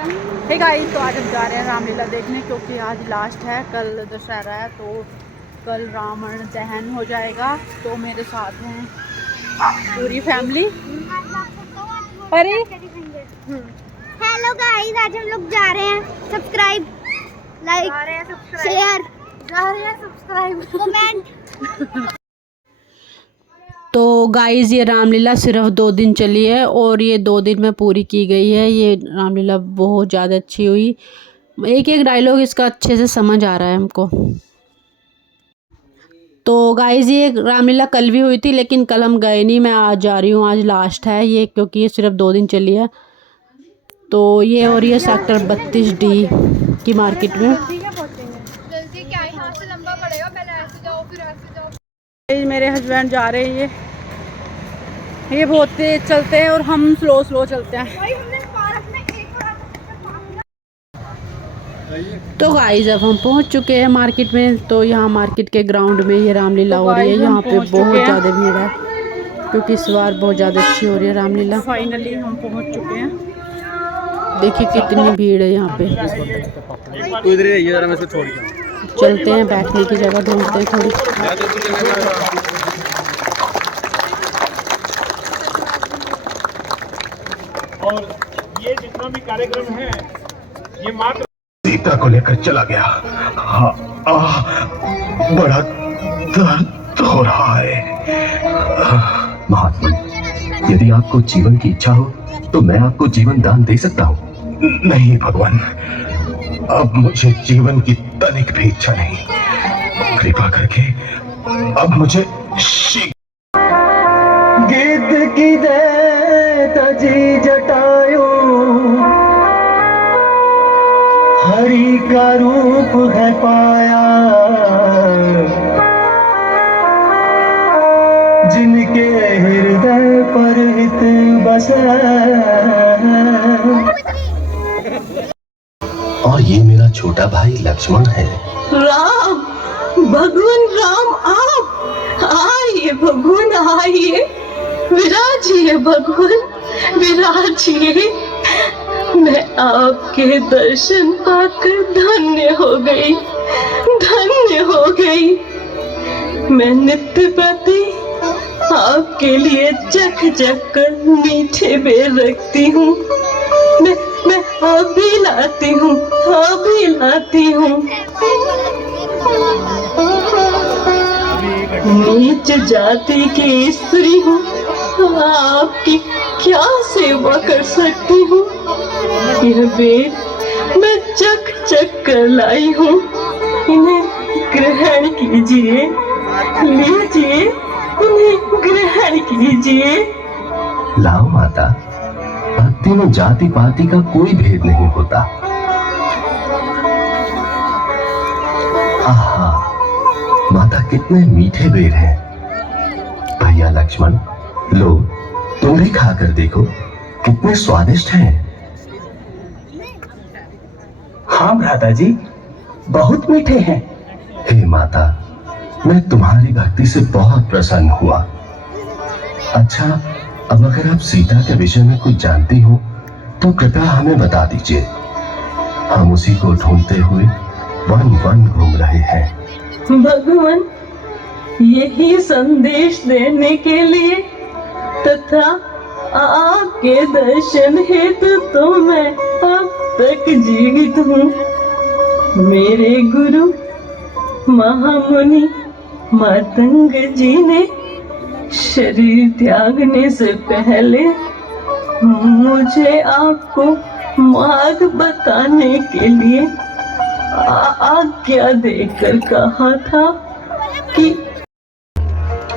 Hey guys, तो आज हम जा रहे हैं रामलीला देखने, क्योंकि आज लास्ट है, कल दशहरा है, तो कल रावण दहन हो जाएगा। तो मेरे साथ हैं पूरी फैमिली। अरे हेलो गाइस, आज हम लोग जा रहे हैं। Subscribe, like, share, subscribe, comment. तो गाइस, ये रामलीला सिर्फ 2 दिन चली है और ये 2 दिन में पूरी की गई है। ये रामलीला बहुत ज़्यादा अच्छी हुई। एक एक डायलॉग इसका अच्छे से समझ आ रहा है हमको। तो गाइस, ये रामलीला कल भी हुई थी, लेकिन कल हम गए नहीं। मैं आज जा रही हूँ, आज लास्ट है ये, क्योंकि ये सिर्फ 2 दिन चली है। तो ये हो रही है सेक्टर 32D की मार्केट में। जल्दी क्या, यहाँ से लंबा पड़ेगा, पहले ऐसे जाओ फिर ऐसे जाओ। मेरे हस्बैंड जा रहे हैं, ये बहुत तेज चलते हैं और हम स्लो चलते हैं। तो गाइस, अब हम पहुंच चुके हैं मार्केट में। तो यहाँ मार्केट के ग्राउंड में ये रामलीला हो रही है। यहाँ पे बहुत ज़्यादा भीड़ है, क्योंकि इस बार बहुत ज़्यादा अच्छी हो रही है रामलीला। फाइनली हम पहुंच चुके हैं। देखिए कितनी भीड़ है यहाँ पे। चलते हैं, बैठने की जगह ढूंढते हैं थोड़ी। और ये जितना भी कार्यक्रम है, ये मात्र सीता को लेकर चला गया। बड़ा दर्द हो रहा है। महात्मा, यदि आपको जीवन की इच्छा हो तो मैं आपको जीवन दान दे सकता हूँ। नहीं भगवान, अब मुझे जीवन की तनिक भी इच्छा नहीं। कृपा करके अब मुझे गिद्ध की दे तजी जटायु, हरि का रूप है पाया, जिनके हृदय पर हित बसे। और ये मेरा छोटा भाई लक्ष्मण है। राम, भगवान राम, आप आइए भगवान, आइए, विराजिए भगवान, विराजिए। मैं आपके दर्शन पाकर धन्य हो गई, धन्य हो गई। मैं नित्य प्रति आपके लिए चख चख कर मीठे बेर रखती हूँ। मैं अभी लाती हूँ, अभी लाती हूँ। नीच जाति की स्त्री हूँ, आपकी क्या सेवा कर सकती हूँ। यह बेर मैं चख चख कर लाई हूँ, इन्हें ग्रहण कीजिए, लीजिए, इन्हें ग्रहण कीजिए। लाओ माता, भक्ति में जाति पाति का कोई भेद नहीं होता। आहा, माता कितने मीठे बेर हैं। भैया लक्ष्मण, लो तुम भी खाकर देखो, कितने स्वादिष्ट हैं। हाँ भ्राता जी, बहुत मीठे हैं। हे माता, मैं तुम्हारी भक्ति से बहुत प्रसन्न हुआ। अच्छा, अब अगर आप सीता के विषय में कुछ जानती हो तो कृपया हमें बता दीजिए। हम उसी को ढूंढते हुए वन वन घूम रहे हैं। भगवान, यही संदेश देने के लिए तथा आपके दर्शन हेतु तो मैं अब तक जीवित हूँ। मेरे गुरु महामुनि मातंग जी ने शरीर त्यागने से पहले मुझे आपको मार्ग बताने के लिए आज्ञा देकर कहा था कि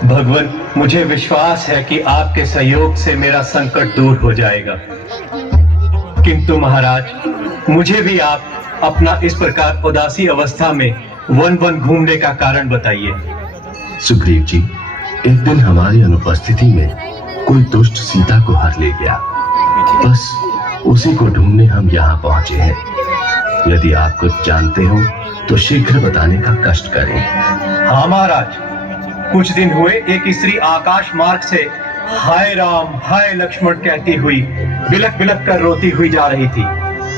भगवान, मुझे विश्वास है कि आपके सहयोग से मेरा संकट दूर हो जाएगा। किंतु महाराज, मुझे भी आप अपना इस प्रकार उदासी अवस्था में वन वन घूमने का कारण बताइए। सुग्रीव जी, एक दिन हमारी अनुपस्थिति में कोई दुष्ट सीता को हर ले गया। बस उसी को ढूंढने हम यहाँ पहुंचे हैं। यदि आप कुछ जानते हो तो शीघ्र बताने का कष्ट करें। हाँ महाराज, कुछ दिन हुए एक स्त्री आकाश मार्ग से हाय राम हाय लक्ष्मण कहती हुई बिलक बिलक कर रोती हुई जा रही थी।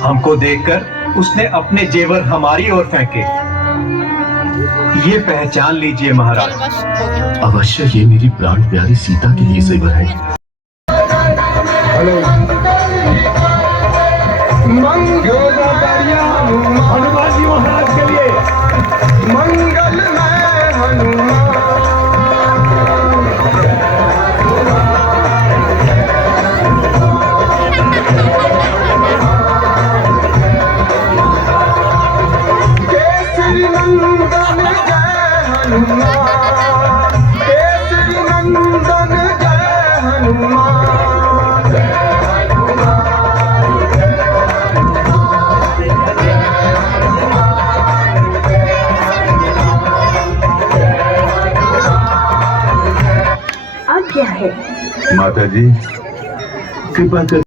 हमको देखकर उसने अपने जेवर हमारी ओर फेंके। ये पहचान लीजिए महाराज। अवश्य ये मेरी प्राण प्यारी सीता के लिए जेवर है। हनुमान जी महाराज के लिए मंगल में हनुमान। केसरी नंदन जय हनुमान, केसरी नंदन जय हनुमान। क्या है? माता जी कृपा कर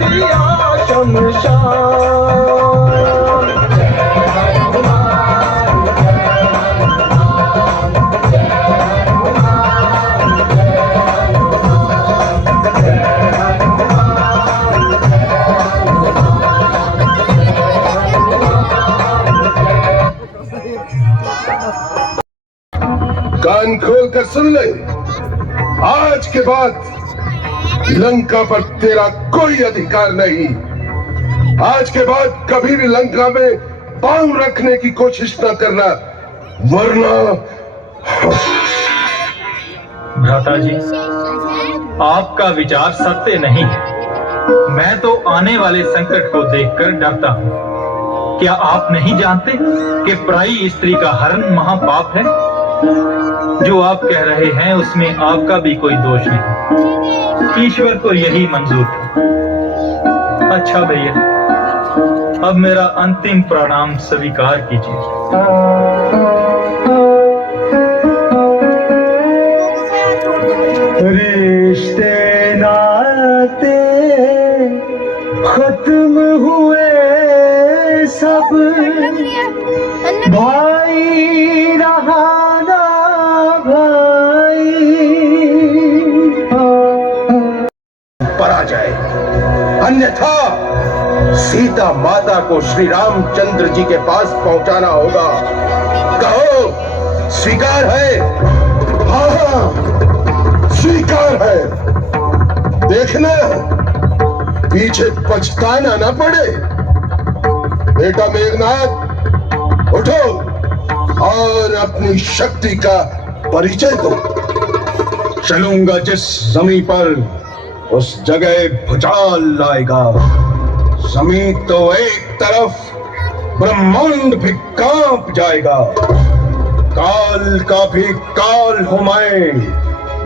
दिया शमशान। कान खोल कर सुन ले, आज के बाद लंका पर तेरा कोई अधिकार नहीं। आज के बाद कभी भी लंका में पांव रखने की कोशिश न करना, वरना। भ्राता जी, आपका विचार सत्य नहीं है। मैं तो आने वाले संकट को देखकर डरता हूँ। क्या आप नहीं जानते कि पराई स्त्री का हरण महापाप है? जो आप कह रहे हैं उसमें आपका भी कोई दोष नहीं। ईश्वर को यही मंजूर था। अच्छा भैया, अब मेरा अंतिम प्रणाम स्वीकार कीजिए। रिश्ते नाते खत्म हुए सब, भाई रहा ना भाई। पराजय, अन्यथा सीता माता को श्री रामचंद्र जी के पास पहुंचाना होगा। कहो स्वीकार है? हाँ, स्वीकार है। देखना पीछे पछताना ना पड़े। बेटा मेघनाथ, उठो और अपनी शक्ति का परिचय दो। चलूंगा जिस जमीन पर, उस जगह भूचाल लाएगा। जमीन तो एक तरफ, ब्रह्मांड भी कांप जाएगा। काल का भी काल हूं मैं,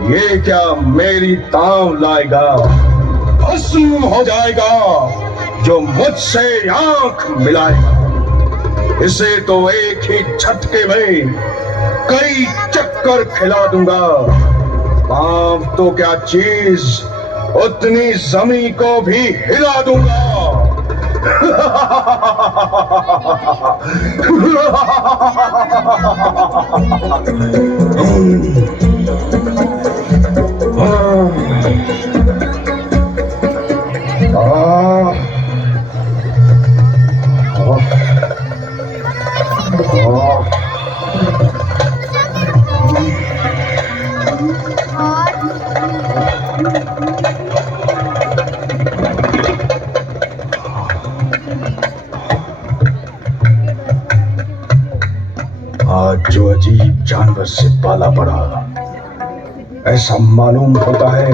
ये क्या मेरी ताव लाएगा। भस्म हो जाएगा जो मुझसे आंख मिलाएगा। इसे तो एक ही झटके में कई चक्कर खिला दूंगा। पांव तो क्या चीज, उतनी जमीन को भी हिला दूंगा। आज जो अजीब जानवर से पाला पड़ा, ऐसा मालूम होता है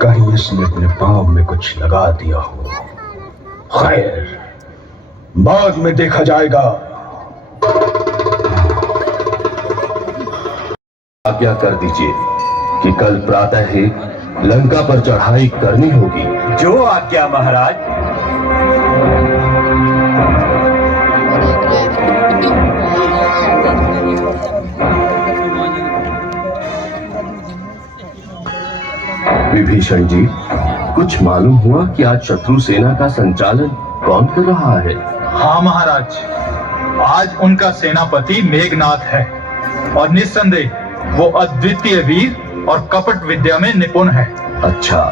कहीं इसने अपने पांव में कुछ लगा दिया हो। खैर, बाद में देखा जाएगा। आज्ञा कर दीजिए कि कल प्रातः ही लंका पर चढ़ाई करनी होगी। जो आज्ञा महाराज। विभीषण जी, कुछ मालूम हुआ कि आज शत्रु सेना का संचालन कौन कर रहा है? हाँ महाराज, आज उनका सेनापति मेघनाथ है और निस्संदेह वो अद्वितीय वीर और कपट विद्या में निपुण है। अच्छा,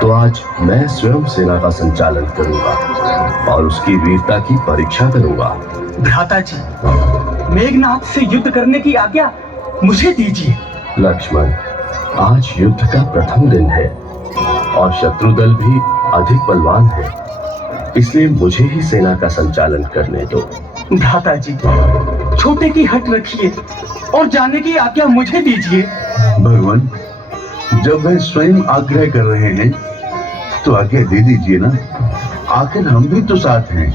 तो आज मैं स्वयं सेना का संचालन करूंगा और उसकी वीरता की परीक्षा करूंगा। भ्राता जी, मेघनाथ से युद्ध करने की आज्ञा मुझे दीजिए। लक्ष्मण, आज युद्ध का प्रथम दिन है और शत्रु दल भी अधिक बलवान है, इसलिए मुझे ही सेना का संचालन करने दो। भ्राता जी, छोटे की हट रखिए और जाने की आज्ञा मुझे दीजिए। भगवान, जब वह स्वयं आग्रह कर रहे हैं तो आज्ञा दे दीजिए ना, आखिर हम भी तो साथ हैं।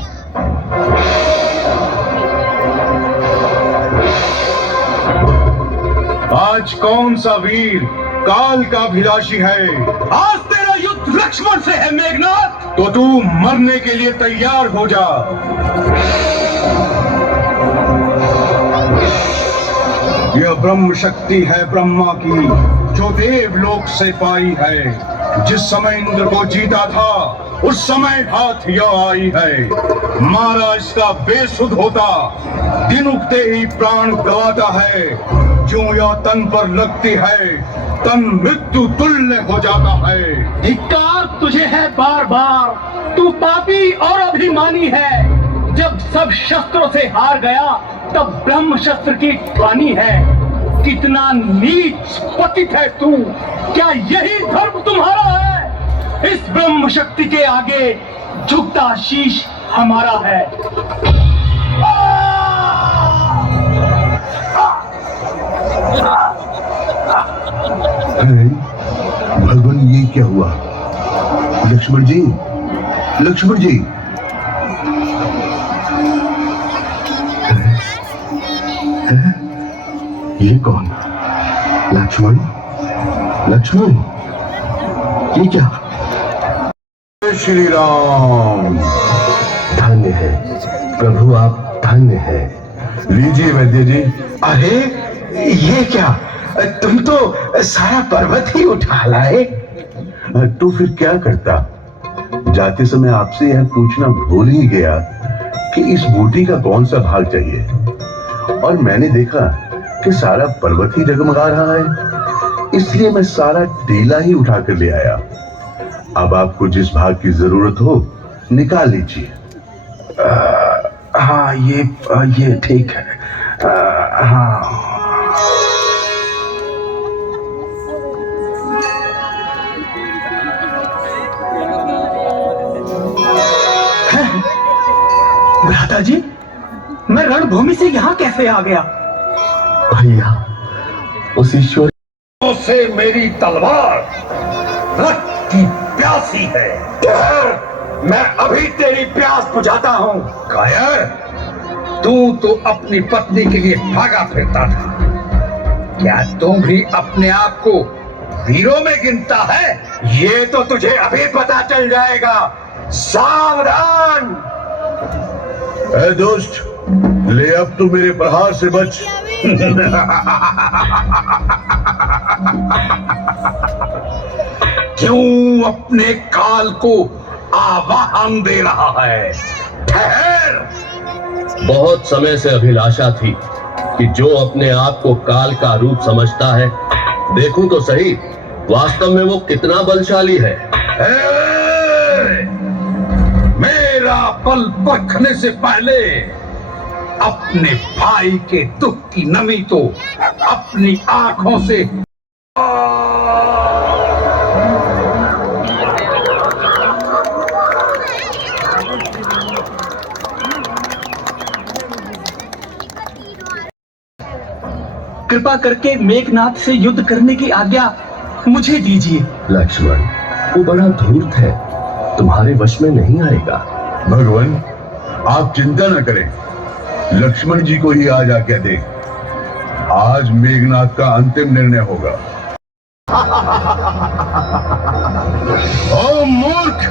आज कौन सा वीर काल का अभिलाषी है? आज तेरा युद्ध लक्ष्मण से है मेघनाथ। तो तू मरने के लिए तैयार हो जा। यह ब्रह्म शक्ति है ब्रह्मा की, जो देवलोक से पाई है। जिस समय इंद्र को जीता था उस समय हाथ यह आई है। मारा इसका बेसुध होता, दिन उगते ही प्राण गवाता है। जो यह तन पर लगती है, तन मृत्यु तुल्य हो जाता है। धिक्कार तुझे है बार बार, तू पापी और अभिमानी है। जब सब शस्त्रों से हार गया तब ब्रह्म शस्त्र की ध्वनि है। कितना नीच पतित है तू, क्या यही धर्म तुम्हारा है? इस ब्रह्म शक्ति के आगे झुकता शीश हमारा है। अरे भगवान, ये क्या हुआ? लक्ष्मण जी, लक्ष्मण जी। ये कौन? लक्ष्मण, लक्ष्मण, ये क्या? श्री राम। धन्य है प्रभु, आप धन्य है। लीजिए वैद्य जी। अरे ये क्या, तुम तो सारा पर्वत ही उठा लाए। तो फिर क्या करता? जाते समय आपसे यह पूछना भूल ही गया कि इस बूटी का कौन सा भाग चाहिए, और मैंने देखा कि सारा पर्वत ही जगमगा रहा है, इसलिए मैं सारा टीला ही उठा कर ले आया। अब आपको जिस भाग की जरूरत हो निकाल लीजिए। हाँ, ये ठीक है। हाँ। भ्राता जी, मैं रणभूमि से यहाँ कैसे आ गया? भैया, उस ईश्वर से मेरी तलवार रक्त की प्यासी है। मैं अभी तेरी प्यास बुझाता हूँ। कायर, तू तो अपनी पत्नी के लिए भागा फिरता था, क्या तू भी अपने आप को वीरों में गिनता है? ये तो तुझे अभी पता चल जाएगा। सावधान! ए दोस्त, ले अब तू मेरे प्रहार से बच। क्यों अपने काल को आवाहन दे रहा है? ठहर! बहुत समय से अभिलाषा थी कि जो अपने आप को काल का रूप समझता है, देखूं तो सही वास्तव में वो कितना बलशाली है। मेरा बल परखने से पहले अपने भाई के दुख की नमी तो अपनी आंखों से कृपा करके मेघनाथ से युद्ध करने की आज्ञा मुझे दीजिए। लक्ष्मण, वो बड़ा धूर्त है, तुम्हारे वश में नहीं आएगा। भगवान, आप चिंता न करें, लक्ष्मण जी को ही आज आज्ञा दे। आज मेघनाथ का अंतिम निर्णय होगा। ओ मूर्ख,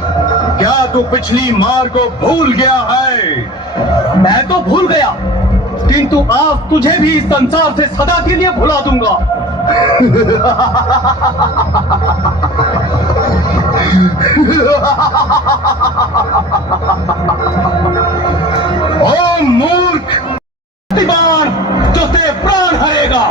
क्या तू पिछली मार को भूल गया है? मैं तो भूल गया, किंतु आज तुझे भी इस संसार से सदा के लिए भुला दूंगा। ओ मूर्ख, बाण जो तेरे प्राण हरेगा।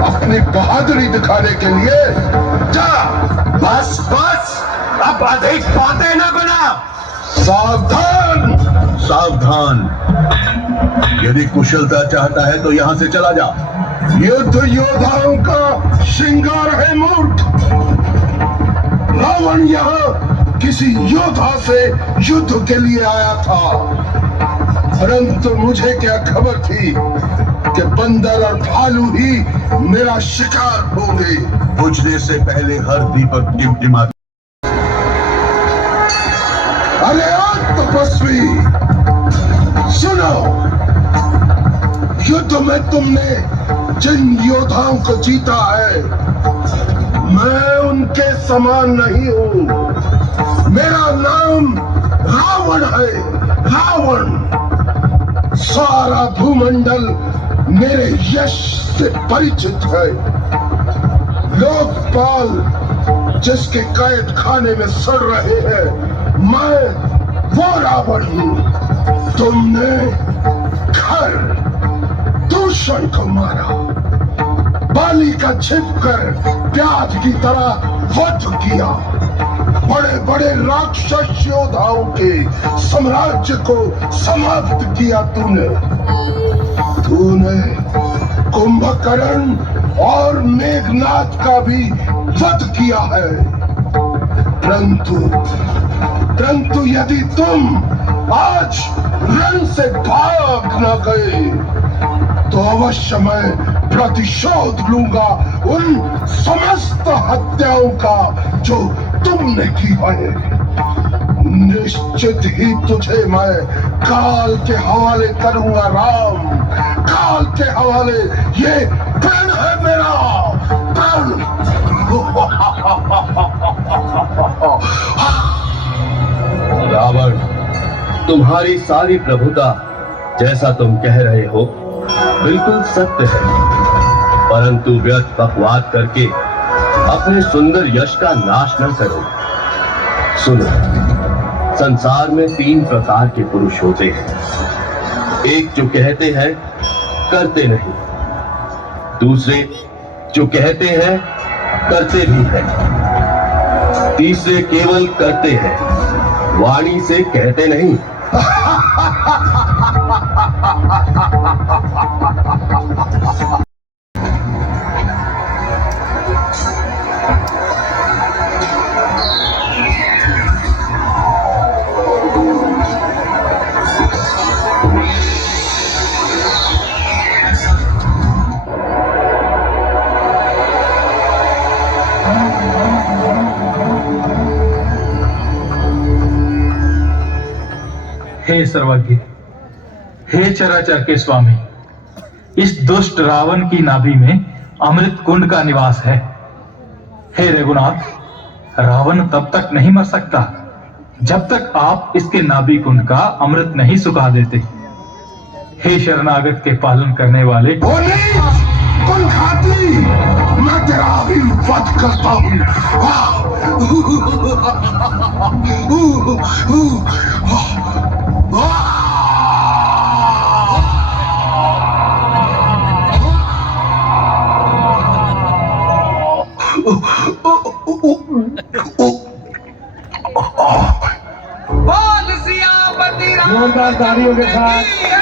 अपनी बहादुरी दिखाने के लिए जा। बस बस, अब अधिक बातें न बना। सावधान सावधान, यदि कुशलता चाहता है तो यहाँ से चला जा। युद्ध योद्धाओं का श्रृंगार है मूर्ख। रावण यहाँ किसी योद्धा से युद्ध के लिए आया था, परंतु मुझे क्या खबर थी कि बंदर और भालू ही मेरा शिकार होंगे। बुझने से पहले हर दीपक टिमटिमा। अरे ओ तपस्वी, सुनो, युद्ध में तुमने जिन योद्धाओं को जीता है, मैं उनके समान नहीं हूं। मेरा नाम रावण है, रावण। सारा भूमंडल मेरे यश से परिचित है। लोकपाल जिसके कैद खाने में सड़ रहे हैं, मैं वो रावण हूं। तुमने घर दूषण को मारा, बाली का छिपकर प्याज की तरह वध किया। बड़े बड़े राक्षस योद्धाओं के साम्राज्य को समाप्त किया तूने। कुंभकर्ण और मेघनाथ का भी वध किया है। परंतु यदि तुम आज रण से भाग न गए तो अवश्य मैं प्रतिशोध लूंगा उन समस्त हत्याओं का जो तुमने की है। निश्चित ही तुझे मैं काल के हवाले करूंगा राम, काल के हवाले। ये प्रण है मेरा, प्रण। रावण, तुम्हारी सारी प्रभुता जैसा तुम कह रहे हो बिल्कुल सत्य है, परंतु व्यर्थ बकवाद करके अपने सुंदर यश का नाश न करो। सुनो, संसार में 3 प्रकार के पुरुष होते हैं। एक जो कहते हैं करते नहीं, दूसरे जो कहते हैं करते भी हैं, तीसरे केवल करते हैं, वाणी से कहते नहीं। हे सर्वज्ञ, हे चराचर के स्वामी, इस दुष्ट रावण की नाभि में अमृत कुंड का निवास है। हे रघुनाथ, रावण तब तक नहीं मर सकता जब तक आप इसके नाभि कुंड का अमृत नहीं सुखा देते। हे शरणागत के पालन करने वाले, कौन खाती, मैं तेरा अभी वध करता जोरदार तालियों के साथ